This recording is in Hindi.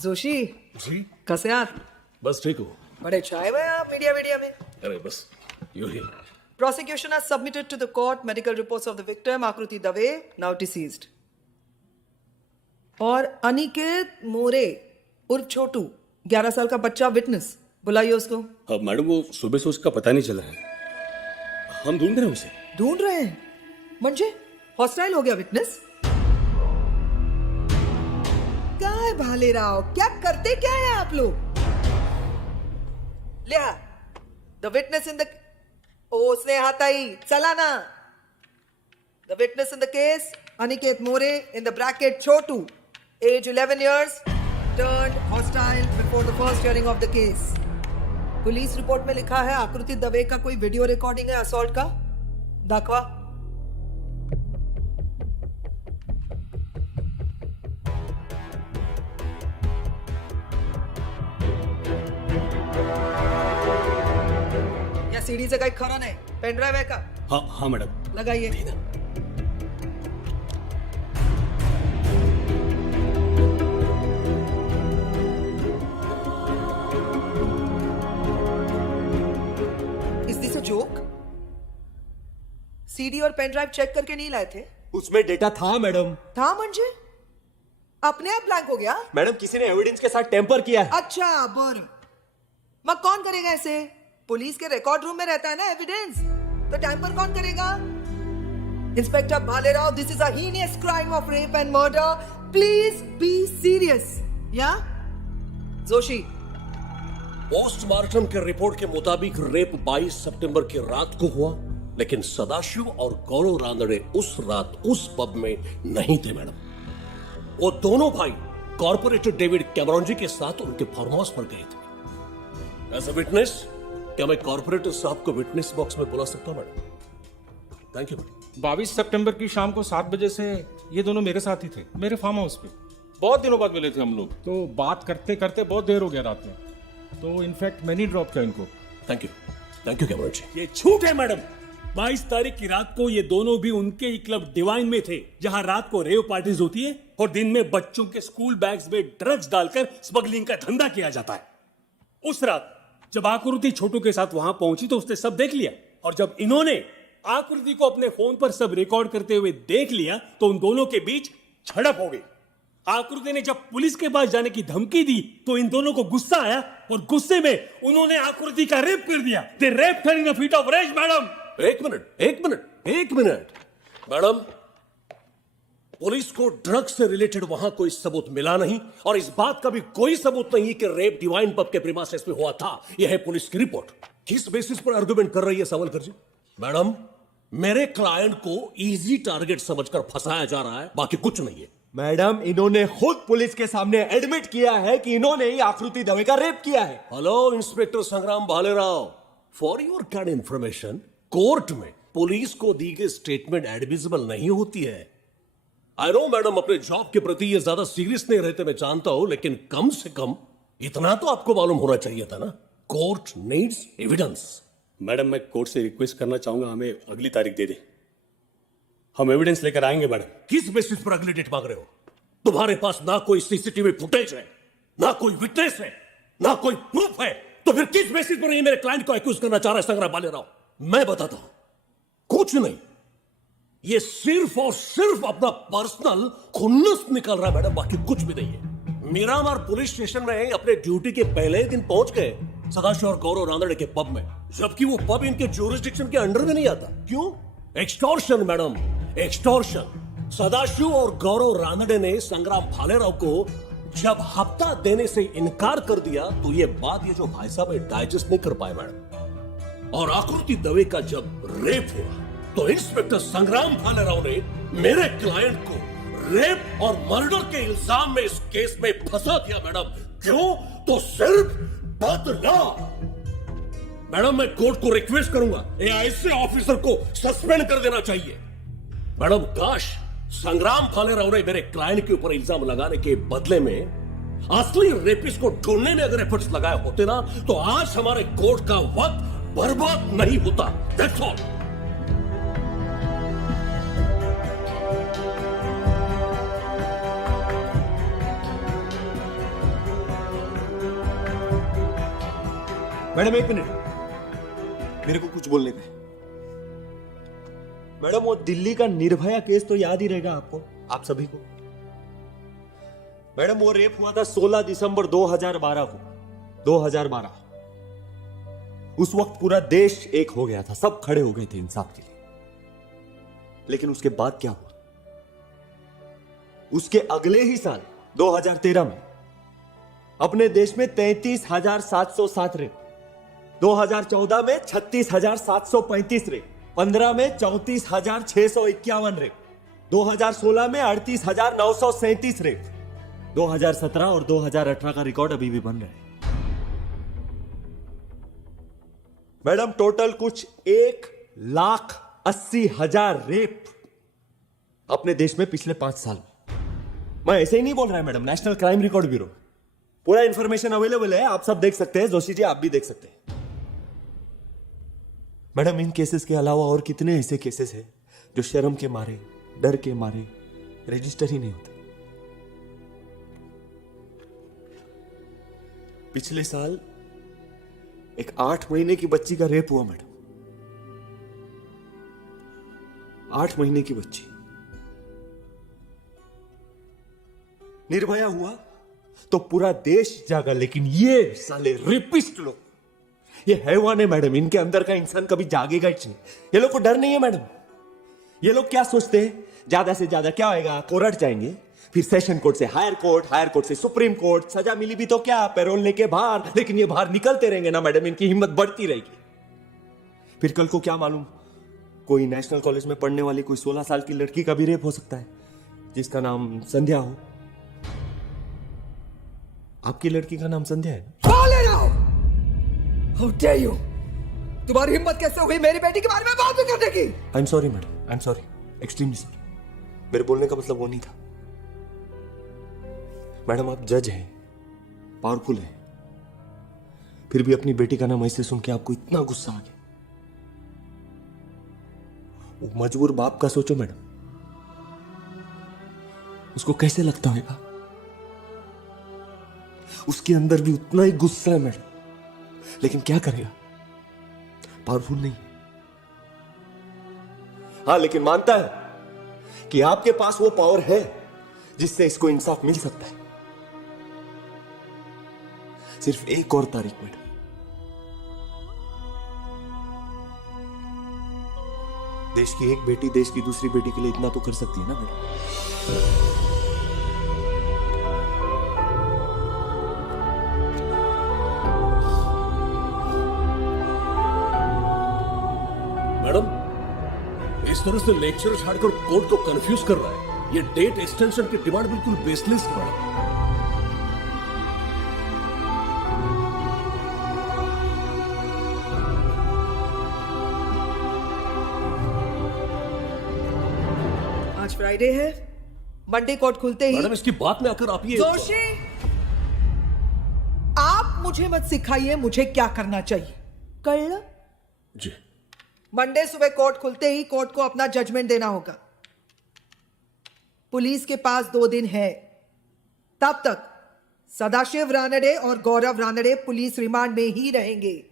जोशी जी कसे आहात? बस ठीक हूँ. बड़े छाए हुए हैं आप मीडिया में. अरे बस you he. Prosecution has submitted to the court medical reports of the victim Akruti Dave, now deceased. और अनिकेत मोरे उर्फ छोटू 11 साल का बच्चा विटनेस. बुलाइए उसको. अब मैडम वो सुबह से उसका पता नहीं चला है. हम ढूंढ रहे हैं उसे. ढूंढ रहे हैं म्हणजे हॉस्टाइल हो गया विटनेस. काय भालेराव, क्या करते क्या है आप लोग? लिहा the witness in the oh स्नेहाताई चला ना. The witness in the case Aniket More in the bracket Chotu age 11 years turned hostile before the first hearing of the case. Police report में लिखा है आकृति दवे का कोई वीडियो रिकॉर्डिंग है असॉल्ट का. दाखवा. या सीडीचं काही खरं नाही. पेनड्राइव आहे का? हाँ हाँ मैडम. लगाइए. Is this a joke? CD और पेनड्राइव चेक करके नहीं लाए थे? उसमें डेटा था मैडम. था म्हणजे अपने आप ब्लैंक हो गया. मैडम किसी ने एविडेंस के साथ टेम्पर किया है. अच्छा बर. मग कौन करेगा ऐसे? पुलिस के रिकॉर्ड रूम में रहता है ना एविडेंस, तो टैंपर कौन करेगा? Inspector Bhalerao, this is a heinous crime of rape and murder. Please be serious. या जोशी. पोस्टमार्टम के रिपोर्ट के मुताबिक रेप 22 सितंबर की रात को हुआ, लेकिन सदाशिव और गौरव रानड़े उस रात उस पब में नहीं थे मैडम. वो दोनों भाई कॉर्पोरेटर डेविड कैमरॉन जी के साथ उनके फार्म हाउस पर गए थे. एज अ विटनेस, क्या मैं कॉर्पोरेटर साहब को विटनेस बॉक्स में बुला सकता हूं मैडम? Thank you madam. 22 सितंबर की शाम को 7 बजे से ये दोनों मेरे साथ ही थे, मेरे फार्म हाउस पे. बहुत दिनों बाद मिले थे हम लोग, तो बात करते करते बहुत देर हो गया रात में, तो इनफैक्ट मैंने ड्रॉप किया इनको. थैंक यू कैमरॉन जी. ये झूठ है मैडम. 22 तारीख की रात को ये दोनों भी उनके ही क्लब डिवाइन में थे, जहां रात को रेव पार्टीज होती है और दिन में बच्चों के स्कूल बैग्स में ड्रग्स डालकर स्मगलिंग का धंधा किया जाता है. उस रात जब आकृति छोटू के साथ वहां पहुंची तो उसने सब देख लिया, और जब इन्होंने आकृति को अपने फोन पर सब रिकॉर्ड करते हुए देख लिया तो उन दोनों के बीच झड़प हो गई. आकृति ने जब पुलिस के पास जाने की धमकी दी तो इन दोनों को गुस्सा आया और गुस्से में उन्होंने आकृति का रेप कर दिया. They raped her in a fit of rage madam. एक मिनट मैडम. पुलिस को ड्रग्स से रिलेटेड वहां कोई सबूत मिला नहीं, और इस बात का भी कोई सबूत नहीं कि रेप डिवाइन पब के प्रीमाइसेस में हुआ था. यह है पुलिस की रिपोर्ट. किस बेसिस पर आर्गुमेंट कर रही है सावलकर जी? मैडम, मेरे क्लाइंट को इजी टारगेट समझकर फंसाया जा रहा है, बाकी कुछ नहीं है. मैडम इन्होंने खुद पुलिस के सामने एडमिट किया है कि इन्होंने ही आकृति दवे का रेप किया है. हेलो इंस्पेक्टर संग्राम Bhalerao, for your kind information, court में पुलिस को दी गई स्टेटमेंट एडमिसिबल नहीं होती है. आई नो मैडम, अपने जॉब के प्रति ये ज्यादा सीरियस नहीं रहते मैं जानता हूं, लेकिन कम से कम इतना तो आपको मालूम होना चाहिए था ना. Court needs evidence. मैडम मैं कोर्ट से रिक्वेस्ट करना चाहूंगा, हमें अगली तारीख दे दे. हम एविडेंस लेकर आएंगे मैडम. किस बेसिस पर अगली डेट मांग रहे हो? तुम्हारे पास ना कोई सीसीटीवी फुटेज है, ना कोई विटनेस है, ना कोई प्रूफ है, तो फिर किस बेसिस पर ये मेरे क्लाइंट को एक्यूज करना चाह रहा है संग्राम भालेराव? मैं बताता हूं, कुछ नहीं. ये सिर्फ और सिर्फ अपना पर्सनल खुन्नस निकाल रहा है मैडम, बाकी कुछ भी नहीं है. मीरामार पुलिस स्टेशन में अपने ड्यूटी के पहले ही दिन पहुंच गए सदाशिव और गौरव रानड़े के पब में, जबकि वो पब इनके ज्यूरिसडिक्शन के अंडर में नहीं आता. क्यों? Extortion madam, extortion. सदाशिव और गौरव रानड़े ने संग्राम भालेराव को जब हफ्ता देने से इनकार कर दिया तो ये बात ये जो भाई साहब डाइजेस्ट नहीं कर पाए मैडम. और आकृति दवे का जब रेप हुआ तो इंस्पेक्टर संग्राम भालेराव ने मेरे क्लाइंट को रेप और मर्डर के इल्जाम में इस केस में फंसा दिया मैडम. क्यों? तो सिर्फ बदला. मैडम मैं कोर्ट को रिक्वेस्ट करूंगा, ऐसे ऑफिसर को सस्पेंड कर देना चाहिए. मैडम काश संग्राम भालेराव ने मेरे क्लाइंट के ऊपर इल्जाम लगाने के बदले में असली रेपिस्ट को ढूंढने में अगर एफर्ट्स लगाए होते ना, तो आज हमारे कोर्ट का वक्त बर्बाद नहीं होता. That's all. मैडम एक मिनट, मेरे को कुछ बोलने का है। मैडम वो दिल्ली का निर्भया केस तो याद ही रहेगा आपको, आप सभी को। मैडम वो रेप हुआ था 16 दिसंबर 2012 को। 2012 उस वक्त पूरा देश एक हो गया था, सब खड़े हो गए थे इंसाफ के लिए। लेकिन उसके बाद क्या हुआ? उसके अगले ही साल 2013 में अपने देश में 33,707 रेप, 2014 में 36,735 रेप, 15 में 34,651 रेप, 2016 में 38,937 रेप, 2017 और 2018 का रिकॉर्ड अभी भी बन रहा है। मैडम टोटल कुछ 1,80,000 रेप अपने देश में पिछले 5 साल में। मैं ऐसे ही नहीं बोल रहा है madam, national crime record bureau, पूरा इंफॉर्मेशन अवेलेबल है, आप सब देख सकते हैं। जोशी जी आप भी देख सकते हैं। मैडम इन केसेस के अलावा और कितने ऐसे केसेस हैं जो शर्म के मारे, डर के मारे रजिस्टर ही नहीं होते। पिछले साल एक 8 महीने की बच्ची का रेप हुआ मैडम, 8 महीने की बच्ची। निर्भया हुआ तो पूरा देश जागा, लेकिन ये साले रेपिस्ट लोग, ये हैवान है मैडम, इनके अंदर का इंसान कभी जागेगा ही नहीं। ये लोग को डर नहीं है मैडम। ये लोग क्या सोचते हैं, ज्यादा से ज्यादा क्या होएगा, कोर्ट जाएंगे, फिर सेशन कोर्ट से हायर कोर्ट से सुप्रीम कोर्ट, सजा मिली भी तो क्या, पैरोल लेके बाहर। लेकिन ये बाहर निकलते रहेंगे ना मैडम, इनकी हिम्मत बढ़ती रहेगी। फिर कल को क्या मालूम, कोई नेशनल कॉलेज में पढ़ने वाली कोई 16 साल की लड़की का भी रेप हो सकता है, जिसका नाम संध्या हो। आपकी लड़की का नाम संध्या है ना? How dare you? तुम्हारी हिम्मत कैसे हुई मेरी बेटी के बारे में बात भी करने की? I am sorry madam, I am sorry, extremely sorry. मेरे बोलने का मतलब वो नहीं था। मैडम आप जज हैं, पावरफुल हैं, फिर भी अपनी बेटी का नाम ऐसे सुन के आपको इतना गुस्सा आ गया। वो मजबूर बाप का सोचो मैडम, उसको कैसे लगता होगा। उसके अंदर भी उतना ही गुस्सा है मैडम, लेकिन क्या करेगा, पावरफुल नहीं। हाँ लेकिन मानता है कि आपके पास वो पावर है जिससे इसको इंसाफ मिल सकता है। सिर्फ एक और तारीख मैडम, देश की एक बेटी देश की दूसरी बेटी के लिए इतना तो कर सकती है ना मैडम। मैडम इस तरह से लेक्चर छाड़कर कोर्ट को कंफ्यूज कर रहा है, ये डेट एक्सटेंशन की डिमांड बिल्कुल बेसलेस है मैडम। आज फ्राइडे है, मंडे कोर्ट खुलते ही। मैडम इसकी बात में आकर आप ये जोशी, आप मुझे मत सिखाइए मुझे क्या करना चाहिए, कर लो। जी मंडे सुबह कोर्ट खुलते ही कोर्ट को अपना जजमेंट देना होगा। पुलिस के पास 2 दिन है, तब तक सदाशिव रानडे और गौरव रानडे पुलिस रिमांड में ही रहेंगे।